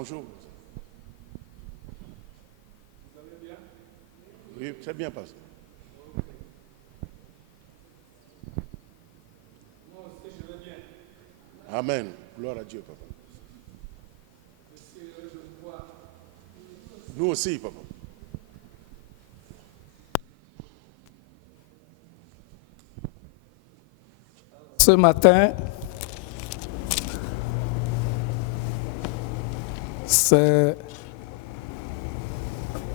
bonjour. Vous allez bien? Oui, très bien, pasteur. Moi aussi, je vais bien. Amen. Gloire à Dieu, papa. Nous aussi, papa. Ce matin, c'est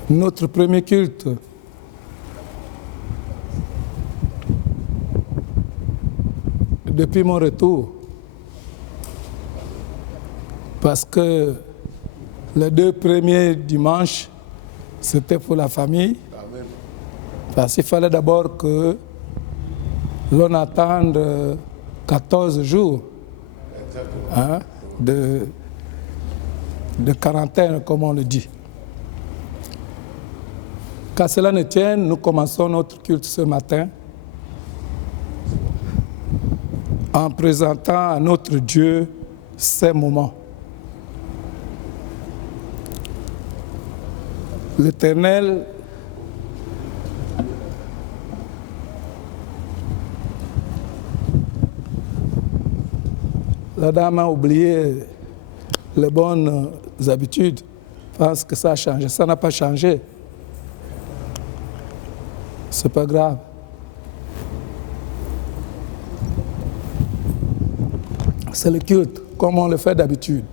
notre premier culte. Depuis mon retour. Parce que les 2 premiers dimanches, c'était pour la famille. Amen. Parce qu'il fallait d'abord que l'on attende 14 jours hein, de quarantaine, comme on le dit. Qu'à cela ne tienne, nous commençons notre culte ce matin en présentant à notre Dieu ces moments. L'Éternel la dame a oublié les bonnes habitudes. Je pense que ça a changé. Ça n'a pas changé. C'est pas grave. C'est le culte, comme on le fait d'habitude.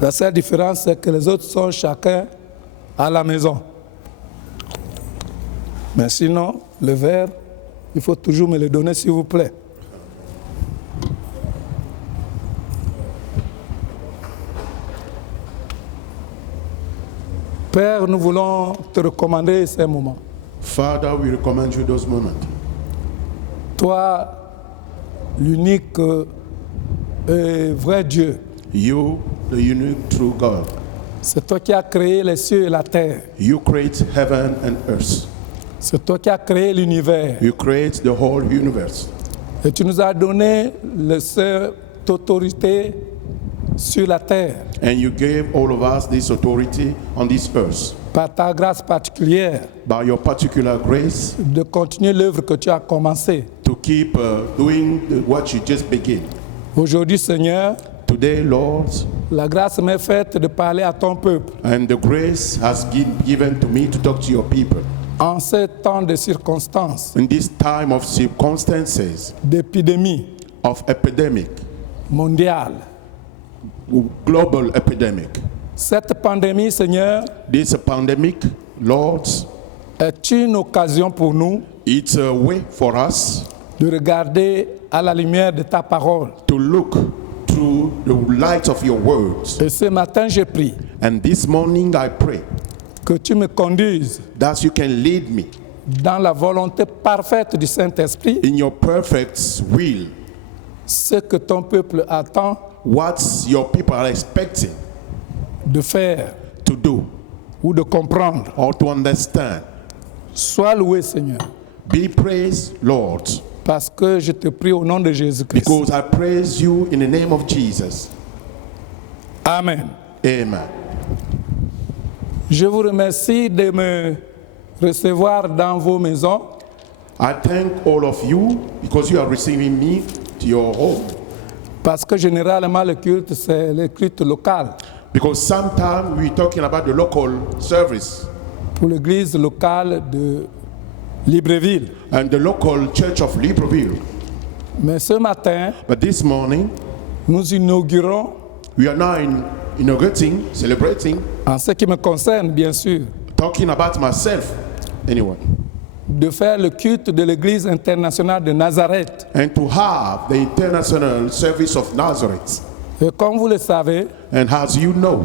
La seule différence, c'est que les autres sont chacun à la maison. Mais sinon, le verre, il faut toujours me le donner, s'il vous plaît. Père, nous voulons te recommander ces moments. Father, we recommend you those moments. Toi, l'unique et vrai Dieu. You, the unique true God. C'est toi qui as créé les cieux et la terre. You create heaven and earth. C'est toi qui as créé l'univers. You create the whole universe. Et tu nous as donné cette autorité sur la terre. And you gave all of us this authority on this earth. Par ta grâce particulière. By your particular grace. De continuer l'œuvre que tu as commencée. To keep doing what you just began. Aujourd'hui, Seigneur. Today, Lord. La grâce m'est faite de parler à ton peuple. And the grace has been given to me to talk to your people. En ces temps de circonstances. In this time of circumstances. D'épidémie. Of epidemic. Mondiale. Global epidemic. Cette pandémie, Seigneur. This pandemic, Lord. Est une occasion pour nous. It's a way for us. De regarder à la lumière de ta parole. To look through the light of your words. Et ce matin, je prie. And this morning I pray. Que tu me conduises. That you can lead me. Dans la volonté parfaite du Saint-Esprit. In your perfect will. Ce que ton peuple attend. What your people are expecting. De faire. To do. Ou de comprendre. Or to understand. Sois loué, Seigneur. Be praised, Lord. Parce que je te prie au nom de Jésus-Christ. Because I praise you in the name of Jesus. Amen. Amen. Je vous remercie de me recevoir dans vos maisons. I thank all of you because you are receiving me to your home. Parce que généralement le culte c'est le culte local. Because sometimes we're talking about the local service. Pour l'église locale de Libreville. And the local church of Libreville. Mais ce matin, but this morning, nous inaugurons. We are now inaugurating, celebrating. En ce qui me concerne, bien sûr. Talking about myself, anyway. De faire le culte de l'église internationale de Nazareth. And to have the international service of Nazareth. Et comme vous le savez. And as you know.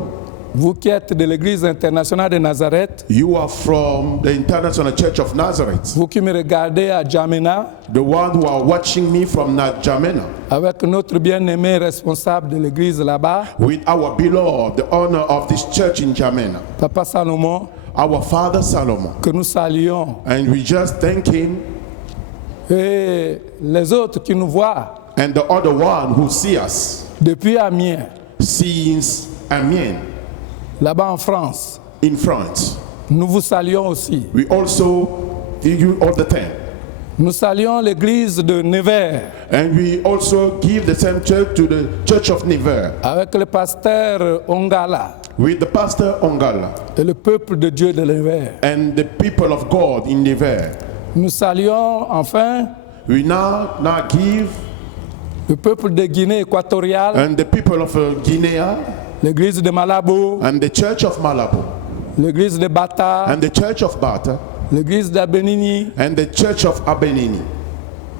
Vous qui êtes de l'église internationale de Nazareth. You are from the International Church of Nazareth. Vous qui me regardez à Jamena. The one who are watching me from Jamena. Avec notre bien-aimé responsable de l'église là-bas. With our beloved, the honor of this church in Jamena. Papa Salomon. Our father Salomon. Que nous saluons. And we just thank him. Et les autres qui nous voient. And the other one who see us. Depuis Amiens. Since Amiens, là-bas en France. in France. Nous vous saluons aussi. We also give you all the time. Nous saluons l'église de Nevers And we also give the same church to the Church of Nevers avec le pasteur Ongala with the pastor Ongala et le peuple de Dieu de Nevers. and the people of God in Nevers. Nous saluons enfin We now give le peuple de Guinée équatoriale, and the people of Guinea l'église de Malabo, and the Church of Malabo l'église de Bata, and the Church of Bata l'église d'Abenini. and the Church of Abenini.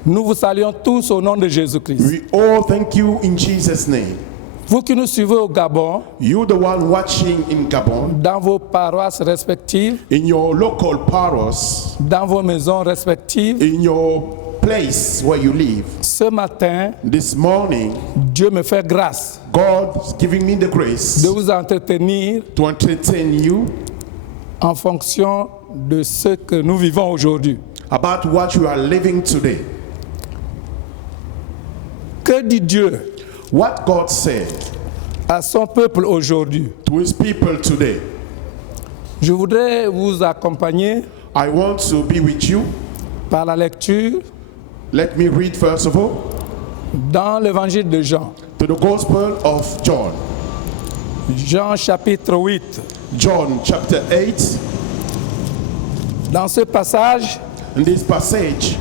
Nous vous saluons tous au nom de Jésus-Christ. We all thank you in Jesus' name. Vous qui nous suivez au Gabon, You the one watching in Gabon, dans vos paroisses respectives, in your local paroisse, dans vos maisons respectives, in your place where you live. ce matin, This morning, Dieu me fait grâce God is giving me the grace de vous entretenir to entertain you en fonction de ce que nous vivons aujourd'hui. about what you are living today. Que dit Dieu What God said à son peuple aujourd'hui? to his people today. Je voudrais vous accompagner I want to be with you. par la lecture Let me read first of all dans l'évangile de Jean. to the Gospel of John. Jean chapitre 8. John chapter 8. Dans ce passage, In this passage,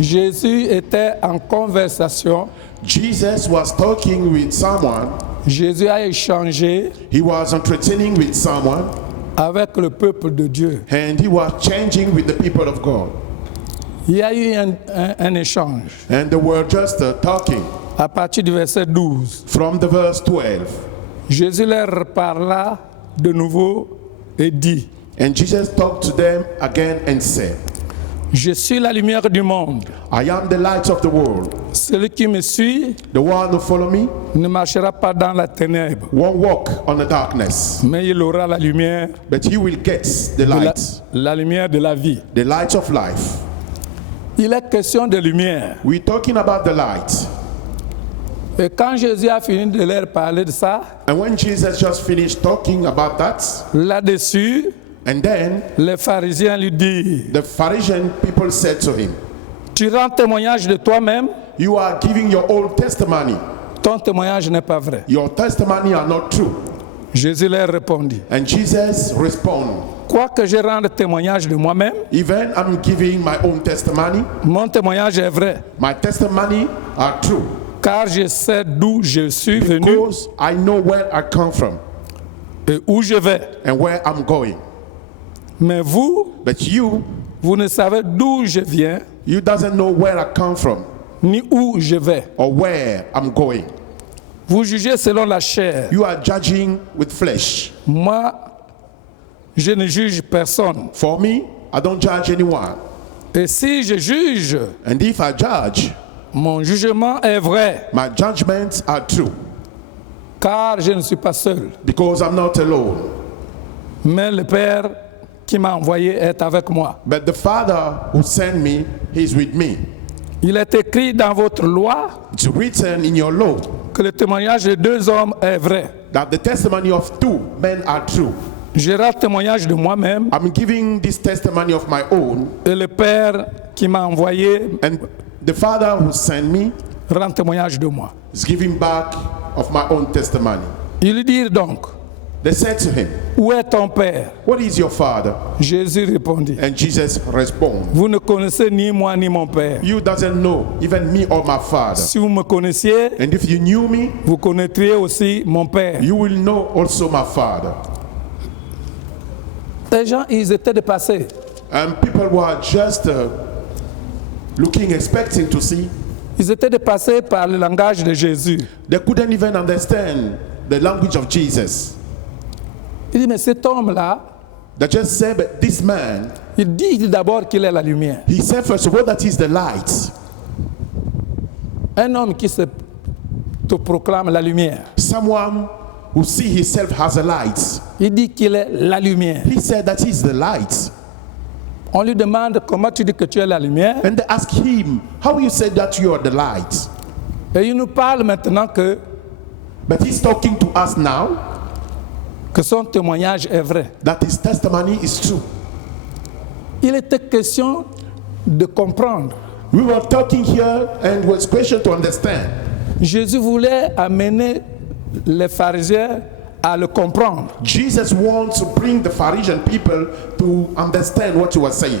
Jésus était en conversation. Jesus was talking with someone. Jésus a échangé He was entertaining with someone avec le peuple de Dieu. and he was changing with the people of God. Il y a eu un échange And they were just talking à partir du verset 12. from the verse 12. Jésus leur parla de nouveau et dit, And Jesus talked to them again and said, je suis la lumière du monde. I am the light of the world. Celui qui me suit The one who follow me ne marchera pas dans la ténèbre, won't walk on the darkness, mais il aura la lumière, but he will get the de light, la lumière de la vie. the light of life. Il est question de lumière. We're talking about the light. Et quand Jésus a fini de leur parler de ça, And when Jesus just finished talking about that, là-dessus, and then les pharisiens lui disent, the Pharisee people said to him, tu rends témoignage de toi-même, you are giving your own testimony. ton témoignage n'est pas vrai. Your testimony are not true. Jésus leur répondit, And Jesus responded, quoique je rende témoignage de moi-même, even I'm giving my own testimony, mon témoignage est vrai, my testimony are true, car je sais d'où je suis venu because I know where I come from et où je vais. and where I'm going. Mais vous, But you vous ne savez d'où je viens, doesn't know where I come from ni où je vais. or where I'm going. Vous jugez selon la chair. You are judging with flesh. Moi, je ne juge personne. For me, I don't judge anyone. Et si je juge, And if I judge, mon jugement est vrai, my judgments are true, car je ne suis pas seul. because I'm not alone. Mais le Père qui m'a envoyé est avec moi. But the Father who sent me, He's with me. Il est écrit dans votre loi It's written in your law que le témoignage de deux hommes est vrai. that the testimony of two men are true. Je rends témoignage de moi-même I'm giving this testimony of my own, et le Père qui m'a envoyé and the Father who sent me rend témoignage de moi. is giving back of my own testimony. Ils lui dirent donc, They said to him, où est ton Père? what is your father? Jésus répondit, And Jesus responded, vous ne connaissez ni moi ni mon Père. you doesn't know even me or my father. Si vous me connaissiez, And if you knew me, vous connaîtriez aussi mon Père. you will know also my father. Les gens, ils étaient dépassés. And people were just looking, expecting to see. Ils étaient dépassés par le langage de Jésus. They couldn't even understand the language of Jesus. Il dit, mais cet homme-là, They just said, but this man, il dit d'abord qu'il est la lumière. he said first of all that he's the light. Un homme qui se te proclame la lumière. Someone who see himself as a light. Il dit qu'il est la lumière. He said that he's the light. On lui demande comment tu dis que tu es la lumière. And they ask him, how you say that you are the light? Et il nous parle maintenant que But he's talking to us now que son témoignage est vrai. that his testimony is true. Il était question de comprendre. We were talking here and it was question to understand. Jésus voulait amener les pharisiens à le comprendre. Jesus wants to bring the Pharisee people to understand what he was saying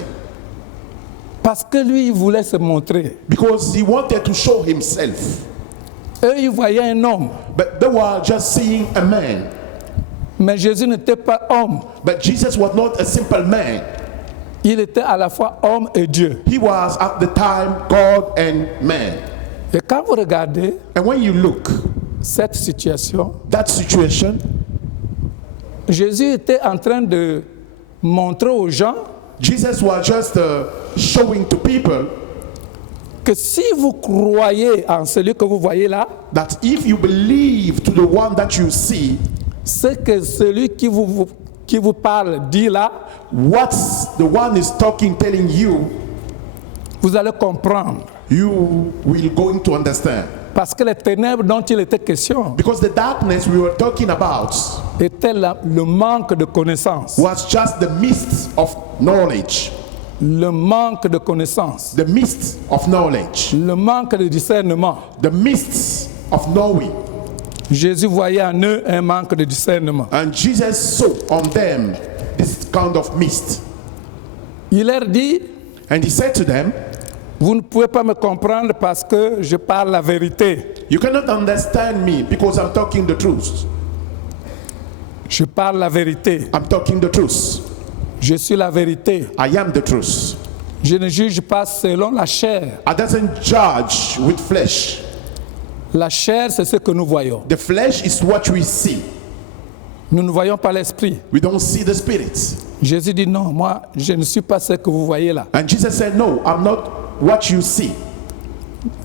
Parce que lui, il voulait se montrer. because he wanted to show himself. Eux, ils voyaient un homme. But they were just seeing a man. Mais Jésus n'était pas homme. But Jesus was not a simple man. Il était à la fois homme et Dieu. He was at the time God and man. Et quand vous regardez And when you look cette situation, that situation, Jésus était en train de montrer aux gens Jesus was just showing to people que si vous croyez en celui que vous voyez là, that if you believe to the one that you see, ce que celui qui vous parle dit là, what the one is talking, telling you, vous allez comprendre. you will going to understand. Parce que les ténèbres dont il était question Because the darkness we were talking about était le manque de connaissance. was just the mist of knowledge. Le manque de connaissance. The mist of knowledge. Le manque de discernement. The mist of knowing. Jésus voyait en eux un manque de discernement. And Jesus saw on them this kind of mist. Il leur dit, And he said to them, vous ne pouvez pas me comprendre parce que je parle la vérité. you cannot understand me because I'm talking the truth. Je parle la vérité. I'm talking the truth. Je suis la vérité. I am the truth. Je ne juge pas selon la chair. I doesn't judge with flesh. La chair, c'est ce que nous voyons. The flesh is what we see. Nous ne voyons pas l'esprit. We don't see the spirit. Jésus dit non, moi, je ne suis pas ce que vous voyez là. And Jesus said, no, I'm not what you see.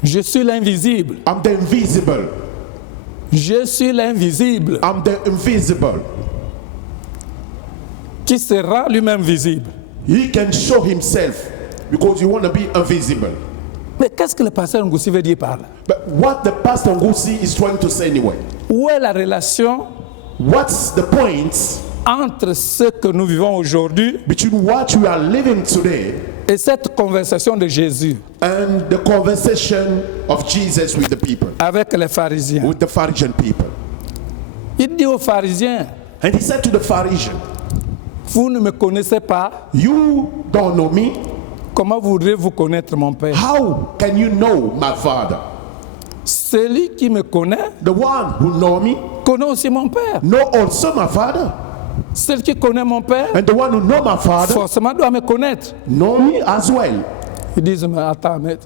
Je suis l'invisible. I'm the invisible. Je suis l'invisible I'm the invisible. qui se rend lui-même visible. He can show himself because you want to be invisible. Mais qu'est-ce que le pasteur Ngoussi veut dire par là? But what the pastor Ngosi is trying to say anyway, Où est la relation what's the point entre ce que nous vivons aujourd'hui between what we are living today et cette conversation de Jésus and the conversation of Jesus with the people, avec les pharisiens? with the Pharisee people? Il dit aux pharisiens, And he said to the Pharisee, vous ne me connaissez pas, you don't know me. comment voudrez-vous connaître mon Père? How can you know my Father? Celui qui me connaît, The one who know me connaît aussi mon Père. know also my Father. Celui qui connaît mon Père, And the one who know my Father forcément doit me connaître. know me as well. Ils disent, mais attends, mais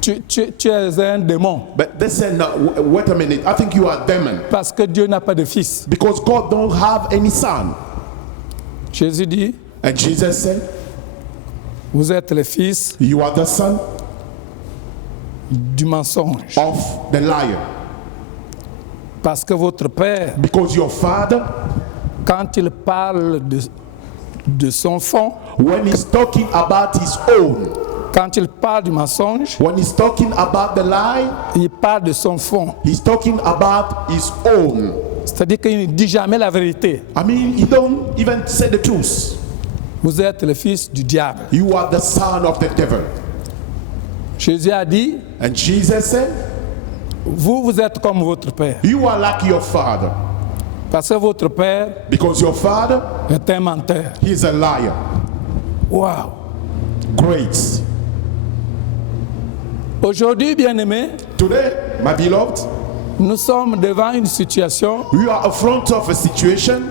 tu es un démon But they said, no, wait a minute, I think you are a demon. parce que Dieu n'a pas de fils. Because God don't have any son. Jésus dit, And Jesus said, vous êtes les fils you are the son du mensonge. of the liar. Parce que votre Père, Because your father, quand il parle de son fond, when he's talking about his own, quand il parle du mensonge, when he's talking about the lie, il parle de son fond. he's talking about his own. C'est-à-dire qu'il ne dit jamais la vérité. I mean, he don't even say the truth. Vous êtes le fils du diable. You are the son of the devil. Jésus a dit, And Jesus said, vous êtes comme votre Père. you are like your father. Parce que votre Père Because your father, est un menteur. he's a liar. Waouh! Great. Aujourd'hui, bien-aimés, Today, my beloved, nous sommes devant une situation we are in front of a situation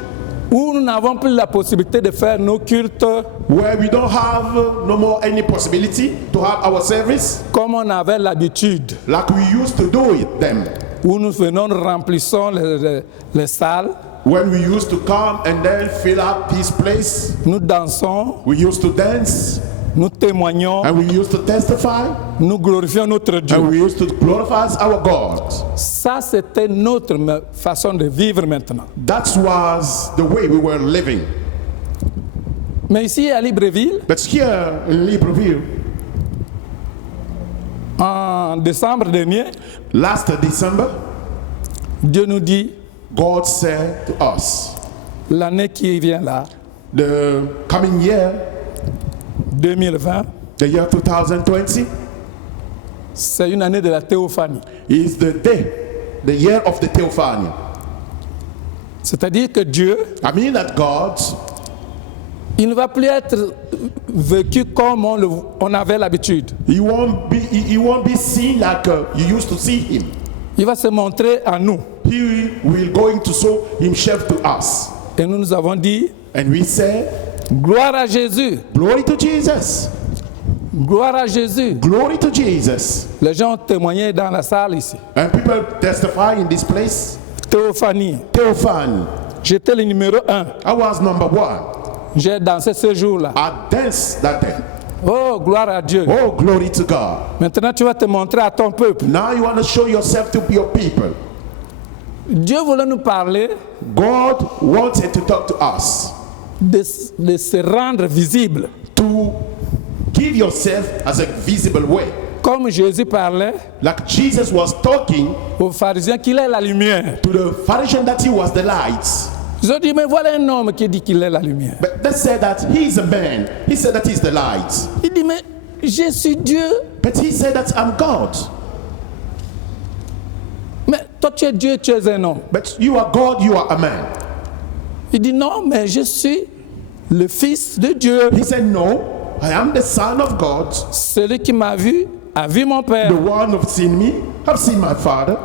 où nous n'avons plus la possibilité de faire nos cultes where we don't have no more any possibility to have our service comme on avait l'habitude, like we used to do it then. où nous venons, nous remplissons les salles, When we used to come and then fill up this place, nous dansons, we used to dance nous témoignons, and we used to testify nous glorifions notre Dieu. and we used to glorify our God. Ça, c'était notre façon de vivre maintenant. That was the way we were living. Mais ici à Libreville, But here in Libreville, en décembre dernier, last December, Dieu nous dit, God said to us, l'année qui vient là, The coming year, 2020, the year 2020, c'est une année de la théophanie. is the year of the Theophany. C'est-à-dire que Dieu, I mean that God, il ne va plus être vécu comme on avait l'habitude. he won't be seen like you used to see him. Il va se montrer à nous. He will going to show himself to us. Et nous avons dit, And we say, gloire à Jésus, glory to Jesus. gloire à Jésus. Glory to Jesus. Les gens ont témoigné dans la salle ici. And people testify in this place. Théophanie, Theophany. j'étais le numéro 1. I was number one. J'ai dansé ce jour-là. I danced that day. Oh, gloire à Dieu. Oh, glory to God. Maintenant, tu vas te montrer à ton peuple. Now you want to show yourself to your people. Dieu voulait nous parler God wanted to talk to us, de se rendre visible. to give yourself as a visible way. Comme Jésus parlait Like Jesus was talking aux pharisiens qu'il est la lumière. to the Pharisees that he was the light. Ils ont dit, mais voilà un homme qui dit qu'il est la lumière. But they said that he's a man. He said that he's the light. Il dit, mais je suis Dieu. But he said that I'm God. Mais toi, tu es Dieu, tu es un homme. But you are God, you are a man. Il dit, non, mais je suis le Fils de Dieu. He said, no, I am the Son of God. Celui qui m'a vu a vu mon Père. The one who've seen me, have seen my Father.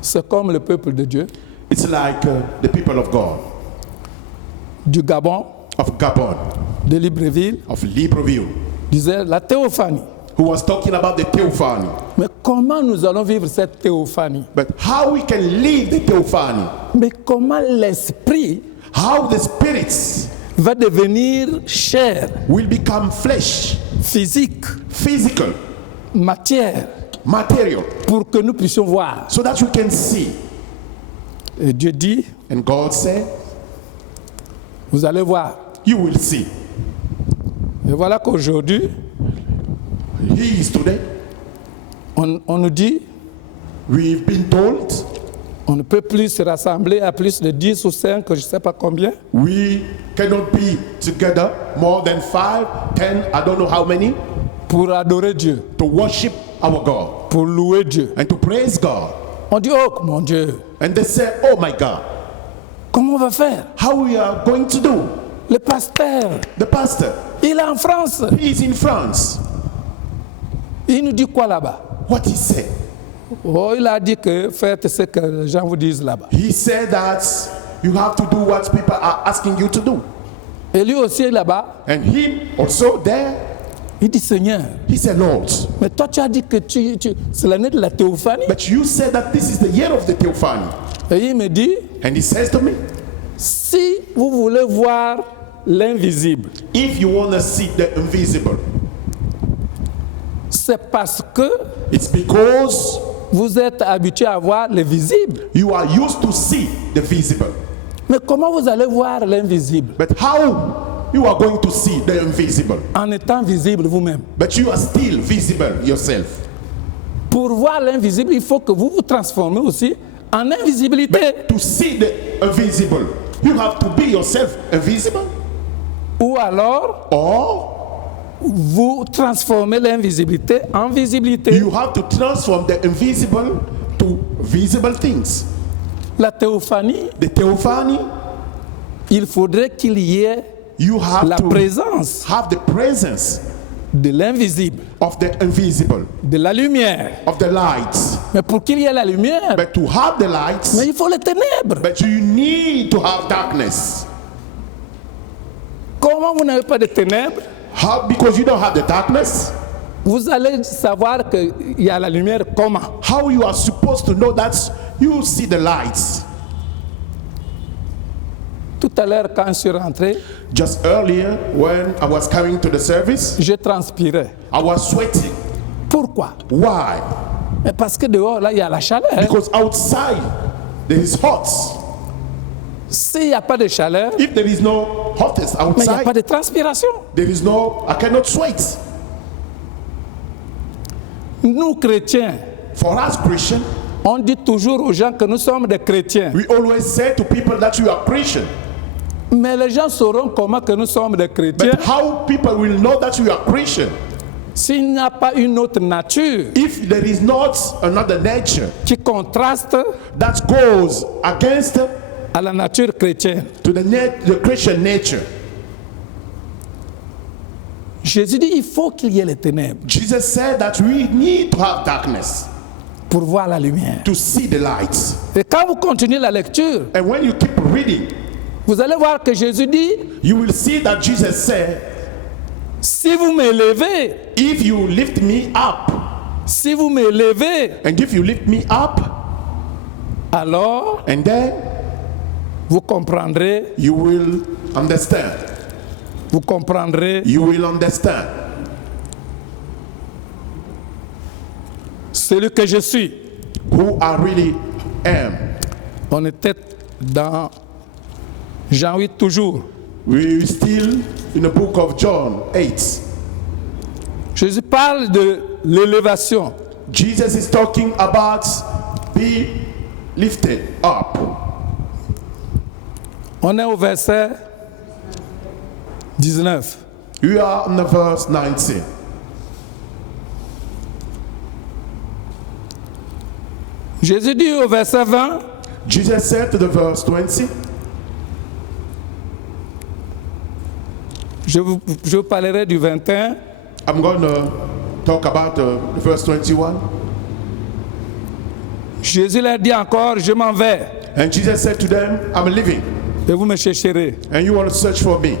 C'est comme le peuple de Dieu, It's like the people of God, du Gabon, of Gabon, de Libreville, of Libreville, disait la théophanie. who was talking about the Theophany. Mais comment nous allons vivre cette théophanie? But how we can live the Theophany, Mais comment l'esprit how the spirits va devenir chair, will become flesh, physique, physical, matière, material, pour que nous puissions voir. so that you can see. Et Dieu dit, And God said, vous allez voir. you will see. Et voilà qu'aujourd'hui, He is today. on nous dit, We've been told on ne peut plus se rassembler à plus de 10 ou 5, je ne sais pas combien, we cannot be together more than 5, 10, I don't know how many, pour adorer Dieu, to worship our God pour louer Dieu. and to praise God. On dit, oh mon Dieu, And they say, oh my God, comment on va faire? how we are going to do? Le pasteur, The pastor, il est en France. he is in France. Il nous dit quoi là-bas? What he said? Oh, il a dit que faites ce que les gens vous disent là-bas. He said that you have to do what people are asking you to do. Et lui aussi là-bas, And him also there, il dit Seigneur, he said, Lord, mais toi tu as dit que c'est l'année de la théophanie. but you said that this is the year of the Theophany. Et il me dit, And he says to me, si vous voulez voir l'invisible, if you want to see the invisible, c'est parce que it's because vous êtes habitué à voir le visible. you are used to see the visible. Mais comment vous allez voir l'invisible But how you are going to see the invisible? en étant visible vous-même? But you are still visible yourself. Pour voir l'invisible, il faut que vous vous transformez aussi en invisibilité. To see the invisible, you have to be yourself invisible, Ou alors, or vous transformez l'invisibilité en visibilité. you have to transform the invisible to visible things. La théophanie, The Theophany, il faudrait qu'il y ait you have la to présence have the presence de l'invisible, of the invisible, de la lumière. of the lights. Mais pour qu'il y ait la lumière, But to have the lights, mais il faut les ténèbres. but you need to have darkness. Comment vous n'avez pas de ténèbres, How? Because you don't have the darkness. vous allez savoir qu'il y a la lumière comment? How you are supposed to know that you see the lights? Tout à l'heure, quand je suis rentré, Just earlier, when I was coming to the service, je transpirais. I was sweating. Pourquoi? Why? Mais parce que dehors, là, il y a la chaleur. Because outside there is hot. S'il n'y a pas de chaleur, If there is no hottest mais il n'y a pas outside, de transpiration. there is no, I cannot sweat. Nous, chrétiens, For us Christians, On dit toujours aux gens que nous sommes des chrétiens. We always say to people that you are Christian. Mais les gens sauront comment que nous sommes des chrétiens But how people will know that you are Christian s'il n'y a pas une autre nature if there is not another nature qui contraste that goes against à la nature chrétienne. to the Christian nature? Jésus dit il faut qu'il y ait les ténèbres Jesus said that we need to have darkness pour voir la lumière. to see the light. Et quand vous continuez la lecture, And when you keep reading, vous allez voir que Jésus dit, you will see that Jesus said, si vous m'élevez, if you lift me up, si vous m'élevez, and if you lift me up, alors and then vous comprendrez, you will understand. vous comprendrez You will understand celui que je suis. who I really am. On était dans Jean 8 toujours. We're still in the book of John 8. Jésus parle de l'élévation. Jesus is talking about be lifted up. On est au verset 19. We are in the verse 19. Jésus dit au verset 20, Jesus said to the verse 20, je vous parlerai du 21. I'm going to talk about the verse 21. Jésus leur dit encore, je m'en vais And Jesus said to them, I'm leaving, et vous me chercherez and you want to search for me,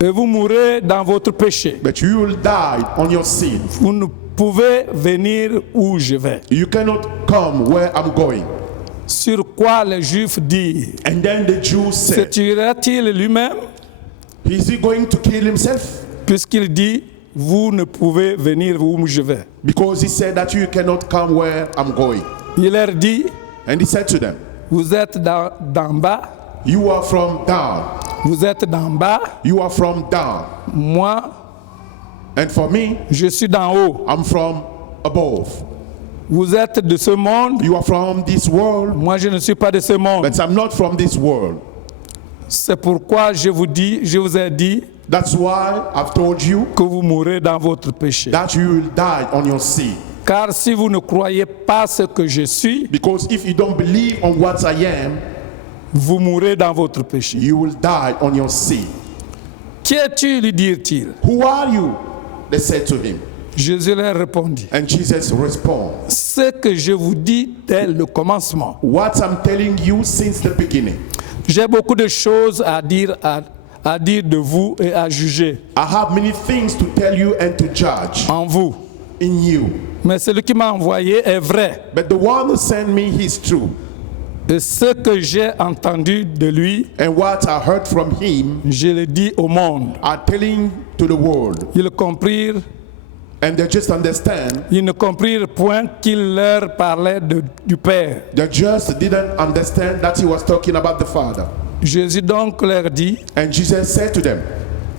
et vous mourrez dans votre péché. but you will die on your sin. Vous ne pouvez venir où je vais. You cannot come where I'm going. Sur quoi les Juifs disent, And then the Jews se said, tuera-t-il lui-même is he going to kill himself? puisqu'il dit, vous ne pouvez venir où je vais. Because he said that you cannot come where I'm going. Il leur dit, And he said to them, vous êtes d'en bas, you are from down. vous êtes d'en bas, You are from down. moi, And for me, je suis d'en haut. I'm from above. Vous êtes de ce monde, You are from this world, moi je ne suis pas de ce monde. but I'm not from this world. C'est pourquoi je vous ai dit That's why I've told you que vous mourrez dans votre péché. that you will die on your sin. Car si vous ne croyez pas ce que je suis, Because if you don't believe on what I am, vous mourrez dans votre péché. you will die on your sin. Qui es-tu, lui dirent-ils. Who are you? They said to him. Jésus leur répondit, And Jesus responded, ce que je vous dis dès le commencement. what I'm telling you since the beginning. J'ai beaucoup de choses à dire de vous et à juger I have many things to tell you and to judge en vous. in you. Mais celui qui m'a envoyé est vrai. But the one who sent me is true. Et ce que j'ai entendu de lui, And what I heard from him, je le dis au monde. I'm telling to the world. Ils comprirent, And they just understand. ils ne comprirent point qu'il leur parlait du Père. They just didn't understand that he was talking about the Father. Jésus donc leur dit, And Jesus said to them,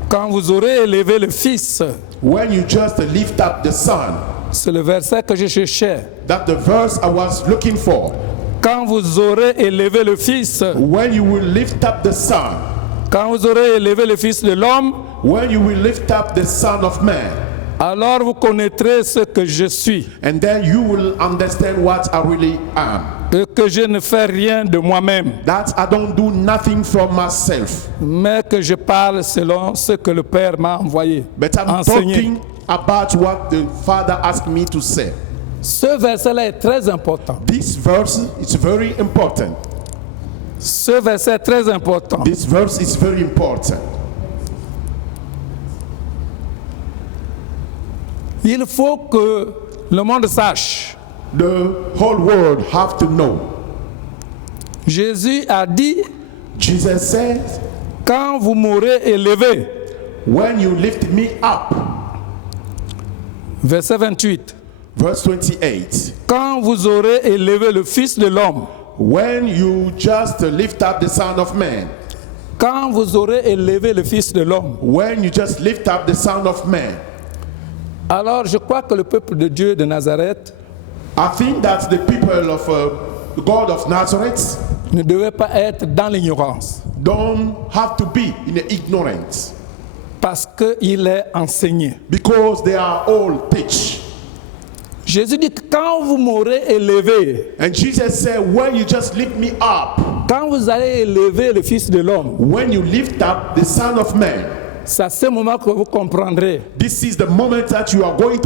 quand vous aurez élevé le Fils, when you just lift up the Son, c'est le verset que je cherchais. that the verse I was looking for. Quand vous aurez élevé le Fils, When you will lift up the Son, quand vous aurez élevé le Fils de l'homme, when you will lift up the Son of Man, alors vous connaîtrez ce que je suis and then you will understand what I really am. et que je ne fais rien de moi-même, That I don't do nothing from myself, mais que je parle selon ce que le Père m'a envoyé, but I'm enseigné. talking about what the Father asked me to say. Ce verset-là est très important. This verse is very important. Ce verset est très important. This verse is very important. Il faut que le monde sache. The whole world have to know. Jésus a dit, Jesus says, quand vous m'aurez élevé, when you lift me up, verset 28, verse 28, quand vous aurez élevé le Fils de l'homme, when you just lift up the Son of Man, quand vous aurez élevé le Fils de l'homme, when you just lift up the Son of Man, alors je crois que le peuple de Dieu de Nazareth I think that the people of God of Nazareth ne devaient pas être dans l'ignorance don't have to be in ignorance parce qu'il est enseigné. because they are all teach. Jésus dit que quand vous m'aurez élevé, And Jesus said, when you just lift me up, quand vous allez élever le Fils de l'homme, when you lift up the Son of Man, c'est à ce moment que vous comprendrez this is the moment that you are going to